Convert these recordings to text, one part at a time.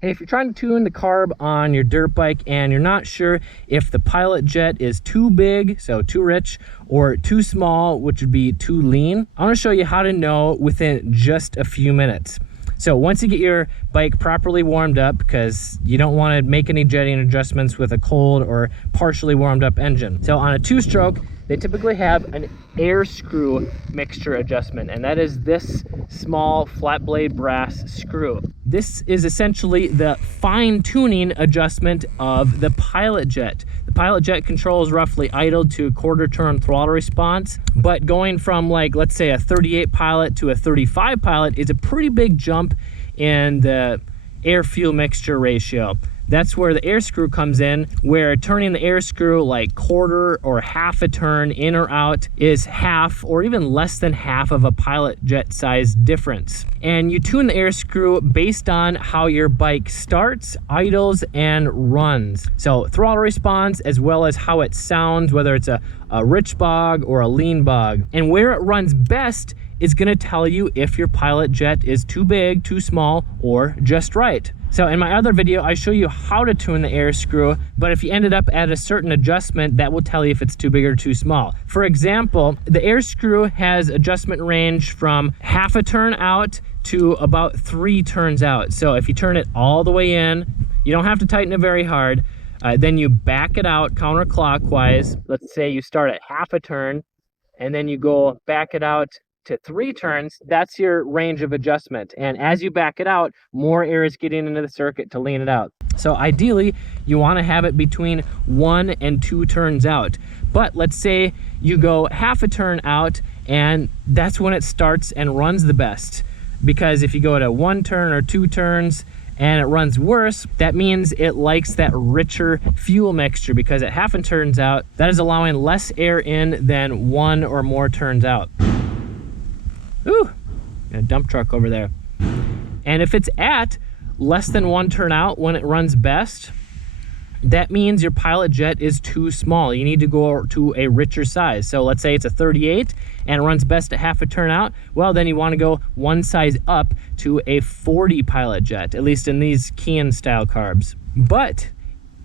Hey, if you're trying to tune the carb on your dirt bike and you're not sure if the pilot jet is too big, so too rich, or too small, which would be too lean, I want to show you how to know within just a few minutes. So once you get your bike properly warmed up, because you don't want to make any jetting adjustments with a cold or partially warmed up engine. So on a two-stroke, they typically have an air screw mixture adjustment, and that is this small flat blade brass screw. This is essentially the fine-tuning adjustment of the pilot jet. The pilot jet controls roughly idle to quarter turn throttle response, but going from, like, let's say a 38 pilot to a 35 pilot is a pretty big jump in the air fuel mixture ratio. That's where the air screw comes in, where turning the air screw like quarter or half a turn in or out is half or even less than half of a pilot jet size difference. And you tune the air screw based on how your bike starts, idles, and runs. So throttle response, as well as how it sounds, whether it's a rich bog or a lean bog. And where it runs best is gonna tell you if your pilot jet is too big, too small, or just right. So in my other video, I show you how to tune the air screw, but if you ended up at a certain adjustment, that will tell you if it's too big or too small. For example, the air screw has adjustment range from half a turn out to about 3 turns out. So if you turn it all the way in, you don't have to tighten it very hard. Then you back it out counterclockwise. Let's say you start at half a turn, and then you go back it out to 3 turns. That's your range of adjustment, and as you back it out, more air is getting into the circuit to lean it out. So ideally you want to have it between 1 and 2 turns out, but let's say you go half a turn out, and that's when it starts and runs the best, because if you go to 1 turn or 2 turns and it runs worse, that means it likes that richer fuel mixture, because at half a turns out, that is allowing less air in than 1 or more turns out. Ooh, a dump truck over there. And if it's at less than 1 turn out when it runs best, that means your pilot jet is too small. You need to go to a richer size. So let's say it's a 38 and it runs best at half a turn out. Well, then you want to go one size up to a 40 pilot jet, at least in these Kean style carbs. But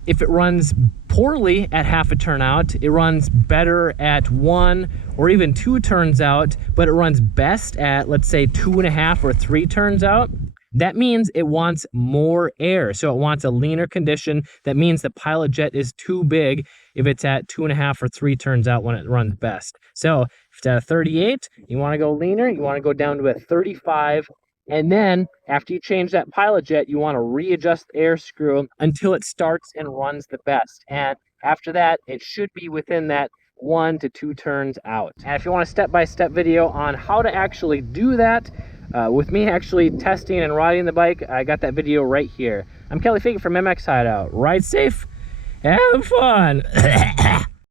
if it runs poorly at half a turn out, it runs better at 1 or even 2 turns out, but it runs best at, let's say, 2.5 or 3 turns out, that means it wants more air. So it wants a leaner condition. That means the pilot jet is too big if it's at 2.5 or 3 turns out when it runs best. So if it's at a 38, you want to go leaner, you want to go down to a 35. And then after you change that pilot jet, you want to readjust the air screw until it starts and runs the best. And after that, it should be within that 1 to 2 turns out. And if you want a step-by-step video on how to actually do that, with me actually testing and riding the bike, I got that video right here. I'm Kelly Fagan from MX Hideout. Ride safe, have fun.